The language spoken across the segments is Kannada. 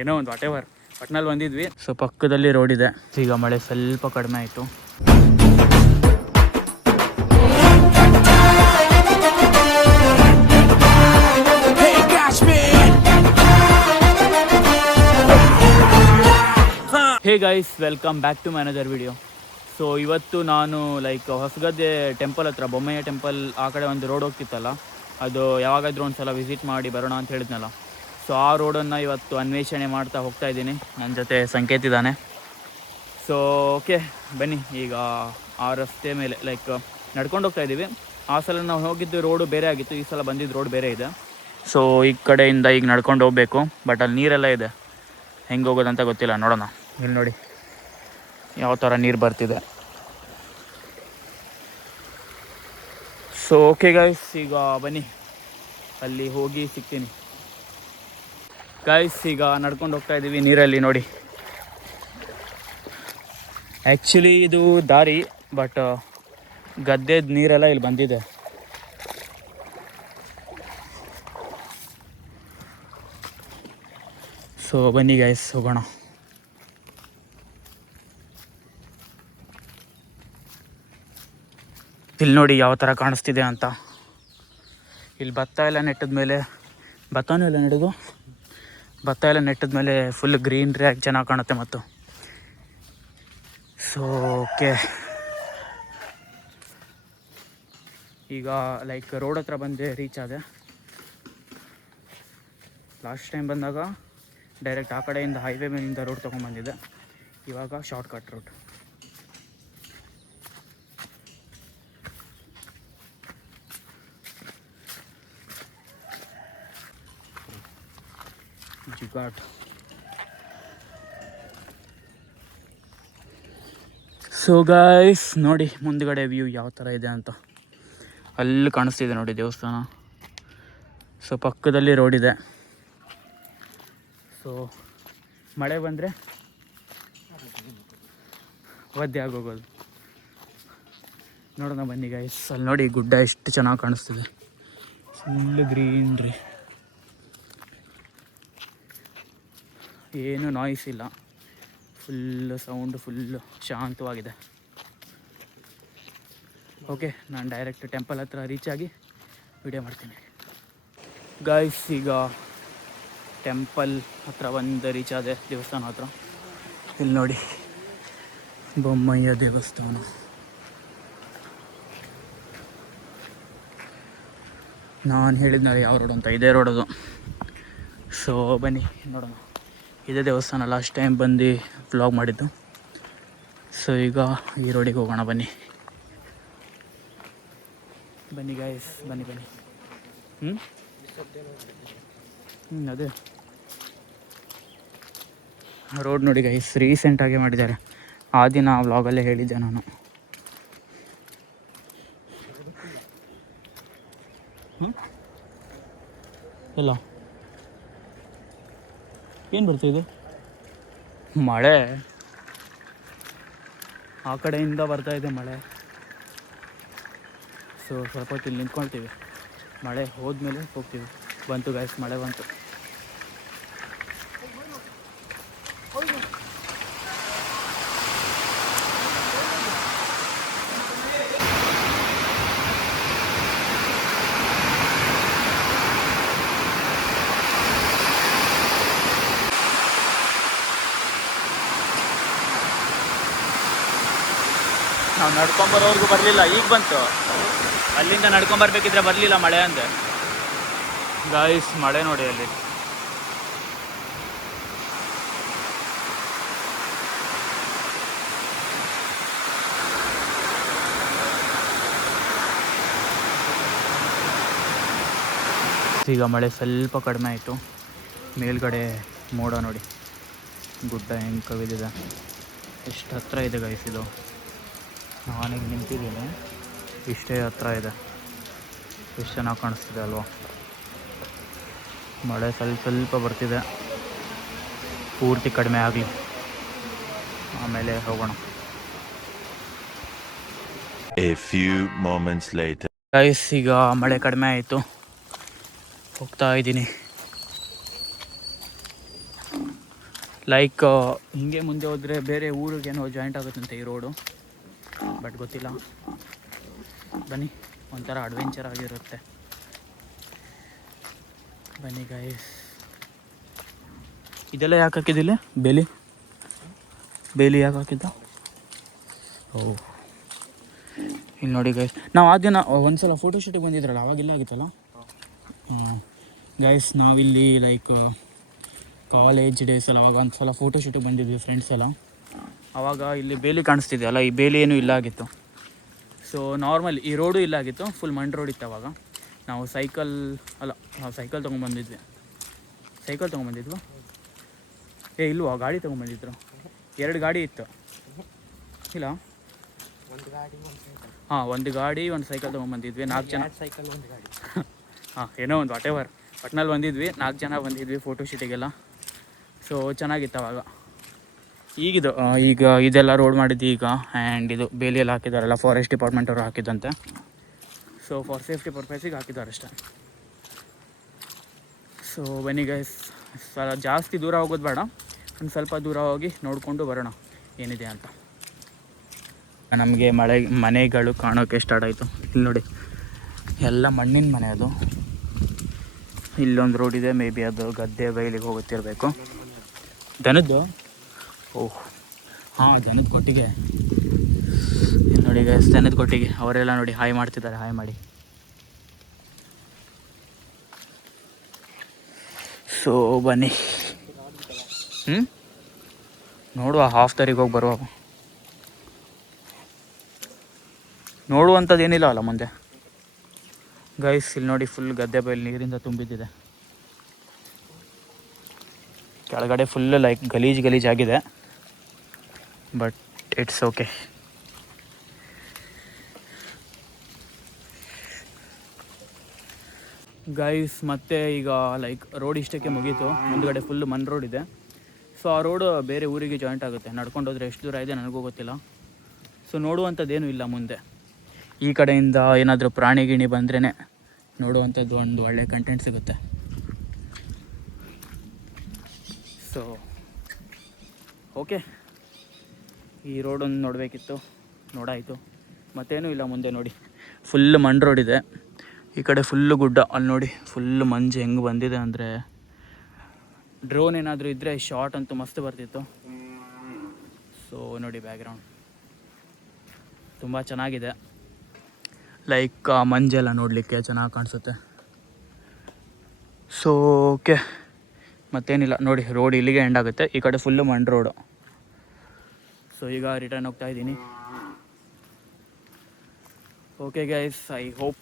ಏನೋ ಒಂದು ವಾಟೆವರ್ ಒಟ್ನಲ್ಲಿ ಬಂದಿದ್ವಿ. ಸೊ ಪಕ್ಕದಲ್ಲಿ ರೋಡ್ ಇದೆ. ಈಗ ಮಳೆ ಸ್ವಲ್ಪ ಕಡಿಮೆ ಆಯಿತು. Hey guys, welcome back to my another video. So ಇವತ್ತು ನಾನು ಹೊಸಗದ್ದೆ ಟೆಂಪಲ್ ಹತ್ರ, ಬೊಮ್ಮಯ್ಯ ಟೆಂಪಲ್ ಆ ಕಡೆ ಒಂದು ರೋಡ್ ಹೋಗ್ತಿತ್ತಲ್ಲ, ಅದು ಯಾವಾಗಾದರೂ ಒಂದು ಸಲ ವಿಸಿಟ್ ಮಾಡಿ ಬರೋಣ ಅಂತ ಹೇಳಿದ್ನಲ್ಲ. ಸೊ ಆ ರೋಡನ್ನು ಇವತ್ತು ಅನ್ವೇಷಣೆ ಮಾಡ್ತಾ ಹೋಗ್ತಾ ಇದ್ದೀನಿ. ನನ್ನ ಜೊತೆ ಸಂಕೇತ್ ಇದ್ದಾನೆ. ಸೊ ಓಕೆ ಬನ್ನಿ, ಈಗ ಆ ರಸ್ತೆ ಮೇಲೆ ನಡ್ಕೊಂಡು ಹೋಗ್ತಾ ಇದ್ದೀವಿ. ಆ ಸಲ ನಾವು ಹೋಗಿದ್ದು ರೋಡು ಬೇರೆ ಆಗಿತ್ತು, ಈ ಸಲ ಬಂದಿದ್ದು ರೋಡ್ ಬೇರೆ ಇದೆ. ಸೊ ಈ ಕಡೆಯಿಂದ ಈಗ ನಡ್ಕೊಂಡು ಹೋಗಬೇಕು. ಬಟ್ ಅಲ್ಲಿ ನೀರೆಲ್ಲ ಇದೆ, ಹೆಂಗೆ ಹೋಗೋದಂತ ಗೊತ್ತಿಲ್ಲ, ನೋಡೋಣ. ಇಲ್ಲಿ ನೋಡಿ ಯಾವ ಥರ ನೀರು ಬರ್ತಿದೆ. ಸೊ ಓಕೆ ಗೈಸ್, ಈಗ ಬನ್ನಿ ಅಲ್ಲಿ ಹೋಗಿ ಸಿಗ್ತೀನಿ. ಗೈಸ್ ಈಗ ನಡ್ಕೊಂಡು ಹೋಗ್ತಾ ಇದ್ದೀವಿ ನೀರಲ್ಲಿ. ನೋಡಿ ಆ್ಯಕ್ಚುಲಿ ಇದು ದಾರಿ, ಬಟ್ ಗದ್ದೆದ ನೀರೆಲ್ಲ ಇಲ್ಲಿ ಬಂದಿದೆ. ಸೊ ಬನ್ನಿ ಗೈಸ್ ಹೋಗೋಣ. ಇಲ್ಲಿ ನೋಡಿ ಯಾವ ಥರ ಕಾಣಿಸ್ತಿದೆ ಅಂತ. ಇಲ್ಲಿ ಭತ್ತ ಎಲ್ಲ ನೆಟ್ಟಿದ ಮೇಲೆ, ಭತ್ತನೂ ಎಲ್ಲ ನೆಡೋದು, ಭತ್ತ ಎಲ್ಲ ನೆಟ್ಟಿದ ಮೇಲೆ ಫುಲ್ ಗ್ರೀನ್ರಿ ಆಗಿ ಚೆನ್ನಾಗಿ ಕಾಣುತ್ತೆ. ಮತ್ತು ಸೊ ಓಕೆ, ಈಗ ರೋಡ್ ಹತ್ರ ಬಂದೆ, ರೀಚ್ ಆದೆ. ಲಾಸ್ಟ್ ಟೈಮ್ ಬಂದಾಗ ಡೈರೆಕ್ಟ್ ಆ ಕಡೆಯಿಂದ ಹೈವೇ ಮೇಲಿಂದ ರೋಡ್ ತೊಗೊಂಡ್ಬಂದಿದ್ದೆ. ಇವಾಗ ಶಾರ್ಟ್ಕಟ್ ರೋಡ್. ಜಿಗಾಟ್. ಸೊ ಗೈಸ್ ನೋಡಿ ಮುಂದ್ಗಡೆ ವ್ಯೂ ಯಾವ ಥರ ಇದೆ ಅಂತ. ಅಲ್ಲಿ ಕಾಣಿಸ್ತಿದೆ ನೋಡಿ ದೇವಸ್ಥಾನ. ಸೊ ಪಕ್ಕದಲ್ಲಿ ರೋಡ್ ಇದೆ. ಸೊ ಮಳೆ ಬಂದರೆ ಒದ್ದೆ ಆಗೋಗೋದು. ನೋಡೋಣ ಬನ್ನಿ ಗೈಸ್. ಅಲ್ಲಿ ನೋಡಿ ಗುಡ್ಡ ಎಷ್ಟು ಚೆನ್ನಾಗಿ ಕಾಣಿಸ್ತಿದೆ, ಫುಲ್ ಗ್ರೀನ್ರಿ, ಏನು ನಾಯ್ಸ್ ಇಲ್ಲ, ಫುಲ್ ಸೌಂಡ್, ಫುಲ್ ಶಾಂತವಾಗಿದೆ. ಓಕೆ, ನಾನು ಡೈರೆಕ್ಟ್ ಟೆಂಪಲ್ ಹತ್ರ ರೀಚ್ ಆಗಿ ವಿಡಿಯೋ ಮಾಡ್ತೀನಿ. ಗೈಸ್ ಈಗ ಟೆಂಪಲ್ ಹತ್ರ ಬಂದು ರೀಚ್ ಆದೆ, ದೇವಸ್ಥಾನ ಹತ್ರ. ಇಲ್ಲಿ ನೋಡಿ ಬೊಮ್ಮಯ್ಯ ದೇವಸ್ಥಾನ. ನಾನು ಹೇಳಿದ್ನಲ್ಲ ಯಾವ ರೋಡ್ ಅಂತ, ಇದೇ ರೋಡ್ ಅದು. ಸೊ ಬನ್ನಿ ನೋಡೋಣ. ಇದೇ ದೇವಸ್ಥಾನ ಲಾಸ್ಟ್ ಟೈಮ್ ಬಂದು ವ್ಲಾಗ್ ಮಾಡಿದ್ದು. ಸೊ ಈಗ ಈ ರೋಡಿಗೆ ಹೋಗೋಣ ಬನ್ನಿ. ಬನ್ನಿ ಗೈಸ್, ಬನ್ನಿ ಬನ್ನಿ. ಅದೇ ರೋಡ್ ನೋಡಿ ಗೈಸ್, ರೀಸೆಂಟಾಗಿ ಮಾಡಿದ್ದಾರೆ. ಆ ದಿನ ವ್ಲಾಗಲ್ಲೇ ಹೇಳಿದ್ದೆ ನಾನು. ಇಲ್ಲ ಏನು ಬರ್ತಾಯಿದೆ, ಮಳೆ ಆ ಕಡೆಯಿಂದ ಬರ್ತಾಯಿದೆ ಮಳೆ. ಸೊ ಸ್ವಲ್ಪ ಹೊತ್ತು ಇಲ್ಲಿ ನಿಂತ್ಕೊಳ್ತೀವಿ, ಮಳೆ ಹೋದ್ಮೇಲೆ ಹೋಗ್ತೀವಿ. ಬಂತು ಗೈಸ್, ಮಳೆ ಬಂತು. ನಾವು ನಡ್ಕೊಂಬರೋರ್ಗೂ ಬರಲಿಲ್ಲ, ಈಗ ಬಂತು. ಅಲ್ಲಿಂದ ನಡ್ಕೊಂಬರ್ಬೇಕಿದ್ರೆ ಬರಲಿಲ್ಲ ಮಳೆ ಅಂದೆ. ಗಾಯ್ಸ್ ಮಳೆ ನೋಡಿ ಅಲ್ಲಿ. ಈಗ ಮಳೆ ಸ್ವಲ್ಪ ಕಡಿಮೆ ಆಯಿತು. ಮೇಲ್ಗಡೆ ಮೋಡ ನೋಡಿ, ಗುಡ್ಡ ಹೆಂಗೆ ಕವಿದಿದೆ, ಎಷ್ಟು ಹತ್ತಿರ ಇದೆ ಗೈಸ್ ಇದು. ನಾನೀಗ ನಿಂತಿದ್ದೀನಿ, ಇಷ್ಟೇ ಹತ್ರ ಇದೆ. ಎಷ್ಟು ಚೆನ್ನಾಗಿ ಕಾಣಿಸ್ತಿದೆ ಅಲ್ವಾ. ಮಳೆ ಸ್ವಲ್ಪ ಬರ್ತಿದೆ, ಪೂರ್ತಿ ಕಡಿಮೆ ಆಗಲಿ, ಆಮೇಲೆ ಹೋಗೋಣ. A few moments later. Guys ಈಗ ಮಳೆ ಕಡಿಮೆ ಆಯಿತು, ಹೋಗ್ತಾ ಇದ್ದೀನಿ. ಲೈಕ್ ಹಿಂಗೆ ಮುಂದೆ ಹೋದರೆ ಬೇರೆ ಊರಿಗೇನೋ ಜಾಯಿಂಟ್ ಆಗುತ್ತಂತೆ ಈ ರೋಡು, ಬಟ್ ಗೊತ್ತಿಲ್ಲ. ಬನ್ನಿ, ಒಂಥರ ಅಡ್ವೆಂಚರ್ ಆಗಿರುತ್ತೆ. ಬನ್ನಿ ಗೈಸ್. ಇದೆಲ್ಲ ಯಾಕೆ ಹಾಕಿದ್ದಿಲ್ಲ ಬೇಲಿ? ಬೇಲಿ ಯಾಕೆ ಹಾಕಿದ್ದ? ಓ, ಇಲ್ಲಿ ನೋಡಿ ಗೈಸ್, ನಾವು ಆ ದಿನ ಒಂದ್ಸಲ ಫೋಟೋಶೂಟಿಗೆ ಬಂದಿದ್ರಲ್ಲ, ಅವಾಗೆಲ್ಲ ಆಗಿತ್ತಲ್ಲ. ಗೈಸ್, ನಾವಿಲ್ಲಿ ಲೈಕ್ ಕಾಲೇಜ್ ಡೇಸಲ್ಲಿ ಆವಾಗ ಒಂದು ಸಲ ಫೋಟೋಶೂಟಿಗೆ ಬಂದಿದ್ವಿ ಫ್ರೆಂಡ್ಸ್ ಎಲ್ಲ. ಆವಾಗ ಇಲ್ಲಿ ಬೇಲಿ ಕಾಣಿಸ್ತಿದೆಯಲ್ಲ, ಈ ಬೇಲಿ ಏನೂ ಇಲ್ಲ ಆಗಿತ್ತು. ಸೊ ನಾರ್ಮಲ್ ಈ ರೋಡು ಇಲ್ಲ ಆಗಿತ್ತು, ಫುಲ್ ಮಣ್ಣು ರೋಡ್ ಇತ್ತು ಅವಾಗ. ನಾವು ಸೈಕಲ್ ತೊಗೊಂಬಂದಿದ್ವಿ. ಸೈಕಲ್ ತೊಗೊಂಬಂದಿದ್ವಾ? ಇಲ್ವಾ, ಗಾಡಿ ತೊಗೊಂಬಂದಿದ್ರು. 2 ಗಾಡಿ ಇತ್ತು. ಇಲ್ಲ, ಹಾಂ, ಒಂದು ಗಾಡಿ ಒಂದು ಸೈಕಲ್ ತೊಗೊಂಬಂದಿದ್ವಿ. 4 ಜನ ಸೈಕಲ್, ಒಂದು ಗಾಡಿ ಹಾಂ, ಏನೋ ಒಂದು ವಾಟೆವರ್ ಒಟ್ನಲ್ಲಿ ಬಂದಿದ್ವಿ. 4 ಜನ ಬಂದಿದ್ವಿ ಫೋಟೋಶೂಟಿಗೆಲ್ಲ. ಸೊ ಚೆನ್ನಾಗಿತ್ತು ಅವಾಗ. ಈಗ ಇದೆಲ್ಲ ರೋಡ್ ಮಾಡಿದ್ದು ಈಗ. ಆ್ಯಂಡ್ ಇದು ಬೇಲಿಯಲ್ಲಿ ಹಾಕಿದಾರಲ್ಲ, ಫಾರೆಸ್ಟ್ ಡಿಪಾರ್ಟ್ಮೆಂಟ್ ಅವರು ಹಾಕಿದ್ದಂತೆ. ಸೊ ಫಾರ್ ಸೇಫ್ಟಿ ಪರ್ಪಸಿಗೆ ಹಾಕಿದ್ದಾರೆ ಅಷ್ಟೇ. ಸೊ ಬನ್ನಿ ಗೈಸ್, ಜಾಸ್ತಿ ದೂರ ಹೋಗೋದು ಬೇಡ, ಒಂದು ಸ್ವಲ್ಪ ದೂರ ಹೋಗಿ ನೋಡಿಕೊಂಡು ಬರೋಣ ಏನಿದೆ ಅಂತ. ನಮಗೆ ಮನೆಗಳು ಕಾಣೋಕ್ಕೆ ಸ್ಟಾರ್ಟ್ ಆಯಿತು. ಇಲ್ಲಿ ನೋಡಿ, ಎಲ್ಲ ಮಣ್ಣಿನ ಮನೆ. ಅದು ಇಲ್ಲೊಂದು ರೋಡ್ ಇದೆ, ಮೇ ಬಿ ಅದು ಗದ್ದೆ ಬೈಲಿಗೆ ಹೋಗುತ್ತಿರಬೇಕು. ದನದ್ದು? ಓಹ್ ಹಾಂ, ದನದ ಕೊಟ್ಟಿಗೆ. ಇಲ್ಲಿ ನೋಡಿ ಗೈಸ್, ದನದ ಕೊಟ್ಟಿಗೆ. ಅವರೆಲ್ಲ ನೋಡಿ ಹಾಯ್ ಮಾಡ್ತಿದ್ದಾರೆ, ಹಾಯ್ ಮಾಡಿ. ಸೊ ಬನ್ನಿ, ನೋಡುವ, ಹಾಫ್ ತಾರೀಕು ಹೋಗಿ ಬರುವ. ನೋಡುವಂಥದ್ದು ಏನಿಲ್ಲ ಅಲ್ಲ ಮುಂದೆ. ಗೈಸ್ ಇಲ್ಲಿ ನೋಡಿ, ಫುಲ್ ಗದ್ದೆ ಬೈಲು ನೀರಿಂದ ತುಂಬಿದ್ದಿದೆ. ಕೆಳಗಡೆ ಫುಲ್ ಲೈಕ್ ಗಲೀಜಾಗಿದೆ, ಬಟ್ ಇಟ್ಸ್ ಓಕೆ. ಗೈಸ್ ಮತ್ತೆ ಈಗ ಲೈಕ್ ರೋಡ್ ಇಷ್ಟಕ್ಕೆ ಮುಗೀತು. ಮುಂದುಗಡೆ ಫುಲ್ ಮಣ್ಣು ರೋಡ್ ಇದೆ. ಸೊ ಆ ರೋಡು ಬೇರೆ ಊರಿಗೆ ಜಾಯಿಂಟ್ ಆಗುತ್ತೆ. ನಡ್ಕೊಂಡು ಹೋದರೆ ಎಷ್ಟು ದೂರ ಇದೆ ನನಗೂ ಗೊತ್ತಿಲ್ಲ. ಸೊ ನೋಡುವಂಥದ್ದೇನೂ ಇಲ್ಲ ಮುಂದೆ. ಈ ಕಡೆಯಿಂದ ಏನಾದರೂ ಪ್ರಾಣಿ ಗಿಣಿ ಬಂದ್ರೇ ನೋಡುವಂಥದ್ದು ಒಂದು ಒಳ್ಳೆ ಕಂಟೆಂಟ್ ಸಿಗುತ್ತೆ. ಸೊ ಓಕೆ, ಈ ರೋಡೊಂದು ನೋಡಬೇಕಿತ್ತು, ನೋಡಾಯಿತು. ಮತ್ತೇನೂ ಇಲ್ಲ ಮುಂದೆ. ನೋಡಿ, ಫುಲ್ ಮಣ್ಣು ರೋಡ್ ಇದೆ. ಈ ಕಡೆ ಫುಲ್ಲು ಗುಡ್ಡ. ಅಲ್ಲಿ ನೋಡಿ, ಫುಲ್ಲು ಮಂಜು ಹೆಂಗೆ ಬಂದಿದೆ ಅಂದರೆ, ಡ್ರೋನ್ ಏನಾದರೂ ಇದ್ದರೆ ಶಾರ್ಟ್ ಅಂತೂ ಮಸ್ತ್ ಬರ್ತಿತ್ತು. ಸೊ ನೋಡಿ, ಬ್ಯಾಕ್ಗ್ರೌಂಡ್ ತುಂಬ ಚೆನ್ನಾಗಿದೆ. ಲೈಕ್ ಮಂಜೆಲ್ಲ ನೋಡಲಿಕ್ಕೆ ಚೆನ್ನಾಗಿ ಕಾಣಿಸುತ್ತೆ. ಸೊ ಓಕೆ, ಮತ್ತೇನಿಲ್ಲ. ನೋಡಿ, ರೋಡ್ ಇಲ್ಲಿಗೆ ಎಂಡ್ ಆಗುತ್ತೆ. ಈ ಕಡೆ ಫುಲ್ಲು ಮಣ್ಣು ರೋಡು. ಸೊ ಈಗ ರಿಟರ್ನ್ ಹೋಗ್ತಾ ಇದ್ದೀನಿ. ಓಕೆ ಗೈಸ್, ಐ ಹೋಪ್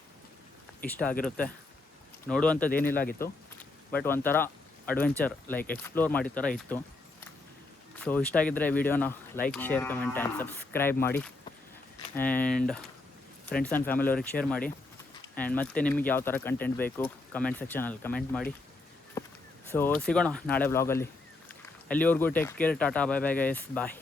ಇಷ್ಟ ಆಗಿರುತ್ತೆ. ನೋಡುವಂಥದ್ದು ಏನಿಲ್ಲ ಆಗಿತ್ತು, ಬಟ್ ಒಂಥರ ಅಡ್ವೆಂಚರ್ ಲೈಕ್ ಎಕ್ಸ್ಪ್ಲೋರ್ ಮಾಡಿದ ಥರ ಇತ್ತು. ಸೊ ಇಷ್ಟ ಆಗಿದ್ದರೆ ವಿಡಿಯೋನ like, share, comment and subscribe ಮಾಡಿ. ಆ್ಯಂಡ್ ಫ್ರೆಂಡ್ಸ್ ಆ್ಯಂಡ್ ಫ್ಯಾಮಿಲಿ ಅವ್ರಿಗೆ ಶೇರ್ ಮಾಡಿ. ಆ್ಯಂಡ್ ಮತ್ತೆ ನಿಮಗೆ ಯಾವ ಥರ ಕಂಟೆಂಟ್ ಬೇಕು ಕಮೆಂಟ್ ಸೆಕ್ಷನಲ್ಲಿ ಕಮೆಂಟ್ ಮಾಡಿ. ಸೊ ಸಿಗೋಣ ನಾಳೆ ವ್ಲಾಗಲ್ಲಿ. ಅಲ್ಲಿವರೆಗೂ take care, tata, bye bye guys, ಬಾಯ್.